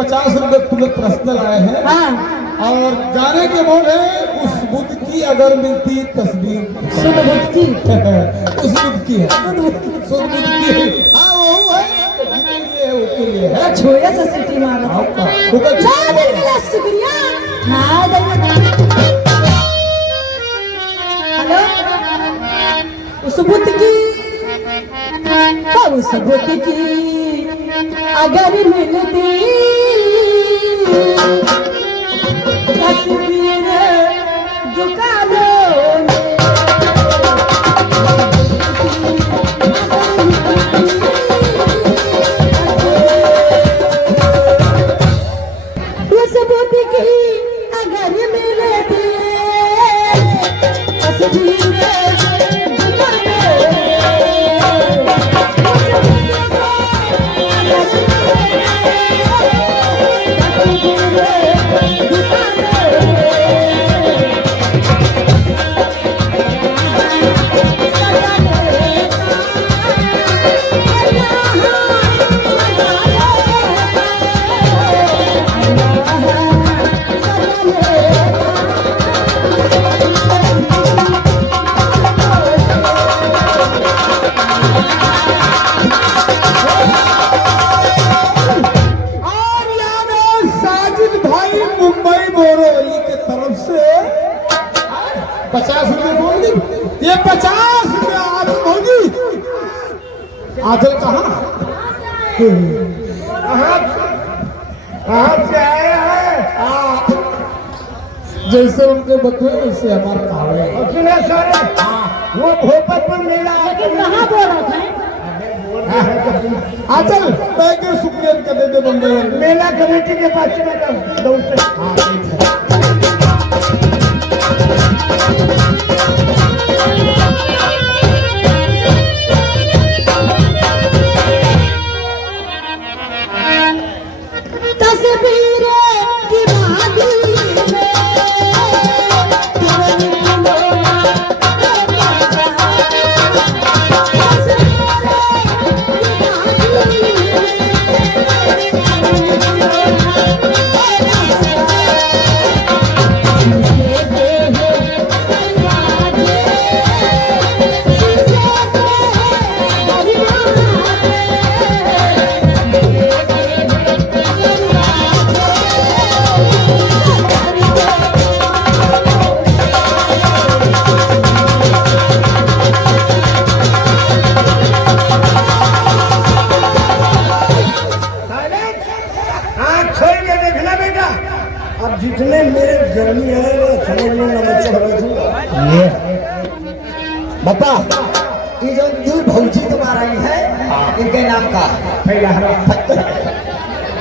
50 रुपए तुम्हें पर्सनल आए हैं। हाँ। और गाने के बोल है उस बुद्ध की अगर मिलती तस्वीर। सुध बुद्ध की उस बुद्ध की है। सुध बुद्ध की। हाँ वो है उसके लिए है। छोया सा सिटी मारा आपका शुक्रिया। हाँ हेलो उस बुद्ध की उस बुद्ध की अगर मिलती तस्वीर दुकानों में उस बुद्ध की अगर मिलती तस्वीर मुंबई बोरीवली के तरफ से 50 रुपए बोल दी। ये 50 रुपए आदल होगी। आदल कहाँ से आए हैं? जैसे उनके बतुए वैसे हमारे कहावे। वो भोपालपुर मेला कहाँ बोल रहा था? आचल मैं शुक्रिया कर देते बंदे मेला कमेटी के पास चला दौड़ते। अब जितने मेरे गर्मी है वो समझ लो ये बता ये जो न्यू भौजी तुम्हारा ही है इनके नाम का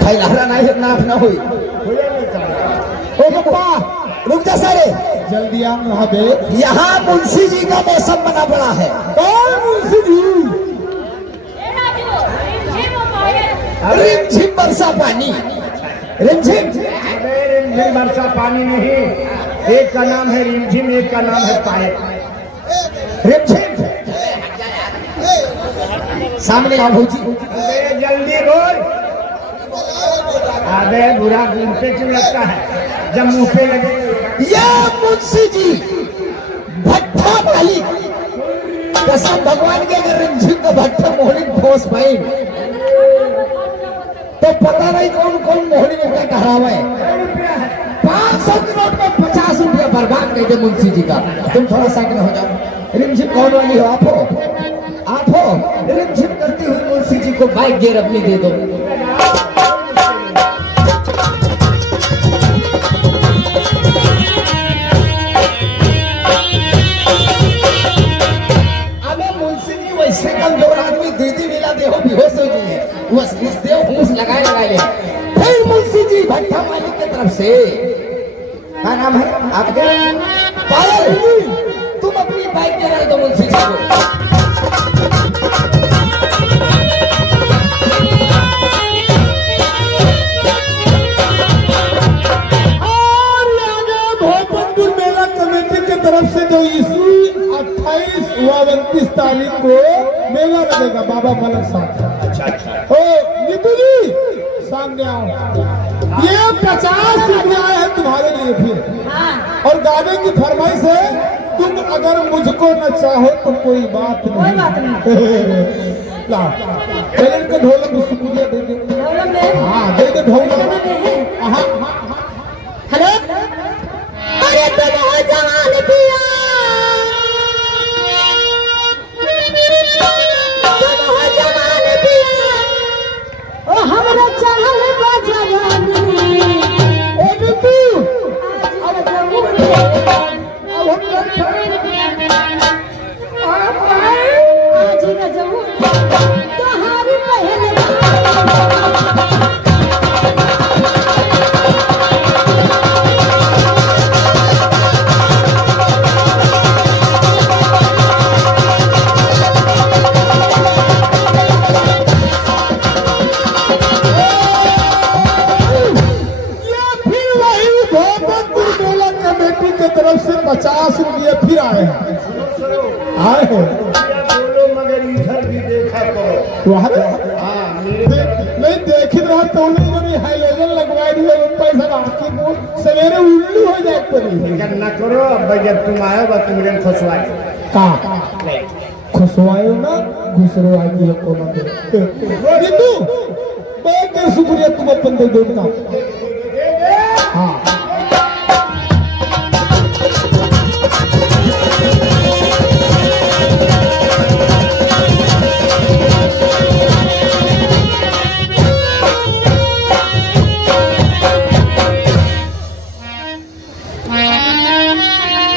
फैलहरा नहीं नाम ना हुई। ओ पप्पा रुक जा सारे जल्दी आ महादेव। यहाँ मुंशी जी का मौसम बना पड़ा है। कौन मुंशी जी? रिमझिम बरसा पानी। रिमझिम रिमझिम बरसा पानी नहीं, एक का नाम है रिमझिम, एक का नाम है पायल। रिमझिम सामने आओ भौजी। जल्दी बोल। अबे बुरा मुंह पे क्यों लगता है जब मुंह पे लगे? ये मुंशी जी भट्ठा मालिक कसम भगवान के अगर रिमझिम का भट्ठा मोहनी ठोस पाई तो पता नहीं कौन कौन मोहनी में क्या ठहरावा है। 500 के नोट में 50 रुपया बर्बाद कर दे मुंशी जी का। तुम थोड़ा साइड में हो जाओ। रिमझिम कौन वाली हो? आप हो रिमझिम करती हुई मुंशी जी को बाइक गियर अपनी दे दो। अबे मुंशी जी वैसे कमजोर आदमी दीदी मिला दे हो बेहोश हो गई है। बस इस देव मुंह लगाए ले। फिर मुंशी जी भट्ठा मालिक की तरफ से क्या नाम है आपके? पायल। तुम अपनी बाइक गिरा दो मुंशी जी को। भोपालपुर मेला कमेटी की तरफ से जो इसी 28 व 29 तारीख को मेला लगेगा बाबा मलक साहब। अच्छा अच्छा। ओ नीतू जी सामने आओ। ये 50 रुपया है तुम्हारे लिए फिर। हाँ और गाने की फरमाइश है, तुम अगर मुझको न चाहो तो कोई बात कोई नहीं। बात नहीं। ला चलन के ढोलक शुक्रिया दे दे। ढोलक दे। हाँ दे दे ढोलक। हाँ हाँ हेलो अरे तुम हो जवान पिया, तुम हो जवान पिया, ओ हमरा चढ़ल बा जवानी, ए बिट्टू आज जरूर अब आज न जरूर तोहारी पहले तरफ से 50 रुपये फिर आए हैं। आए हैं बोलो मगर इधर भी देखा करो। तुम्हारे हाँ मेरे नहीं देख रहा तो उन्होंने हाइलोजन लगवाए दिए पैसा बाकी को सवेरे उल्लू हो जाए पड़ी। फिक्र न करो, अब जब तुम आयो बस तुम मुझे खुशवाए का खुशवायो ना दूसरो आगे को ना बिंदु बहुत शुक्रिया तुम अपन दे दो का। हाँ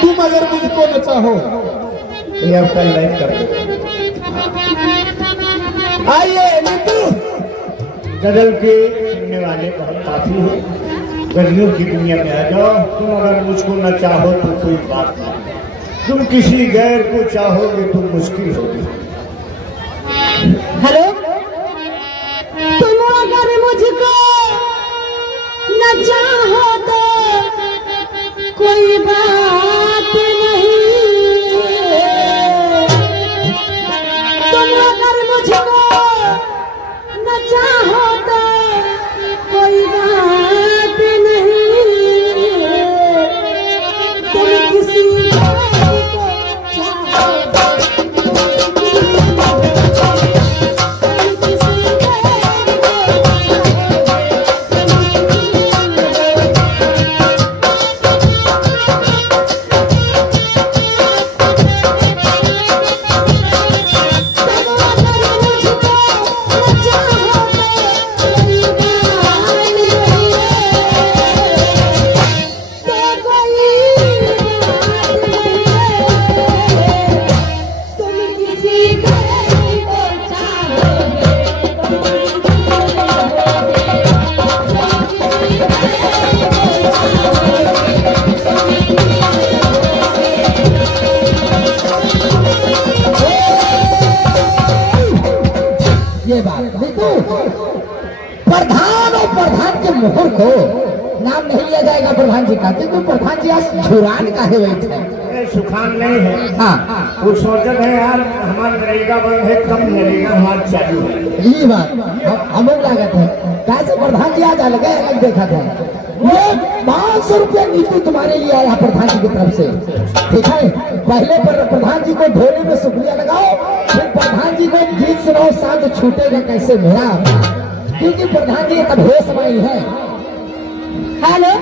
तुम अगर मुझको न चाहो ये अब कल लाइट कर आइए नीतू। गजल के सुनने वाले बहुत काफी हैं, गजलों की दुनिया में आ जाओ। तुम अगर मुझको न चाहो तो कोई बात नहीं, तुम किसी गैर को चाहोगे तो मुश्किल होगी। हेलो तुम अगर मुझको न चाहो तो कोई बात नहीं, तुम अगर मुझको न चाहो तो कोई बात नहीं, तुम किसी को चाहो ये बात बिल्कुल प्रधान और प्रधान के मोहर को नाम नहीं लिया जाएगा प्रधान जी का, क्योंकि प्रधान जी आज छुरान का है बैठे सुखान नहीं है। हाँ वो सोचत है यार हमारा नरेगा बंद है, कब नरेगा हमारा चालू है। ये बात हम लोग लागत है कैसे प्रधान जी आज अलग अलग देखा था। ये 500 रुपया नीति तुम्हारे लिए आया प्रधान जी की तरफ से, ठीक है। पहले पर प्रधान जी को ढोले में शुक्रिया लगाओ, फिर प्रधान जी को गीत सुनाओ, साथ छूटेगा कैसे मेरा, क्योंकि प्रधान जी एक अभेस समय है। हेलो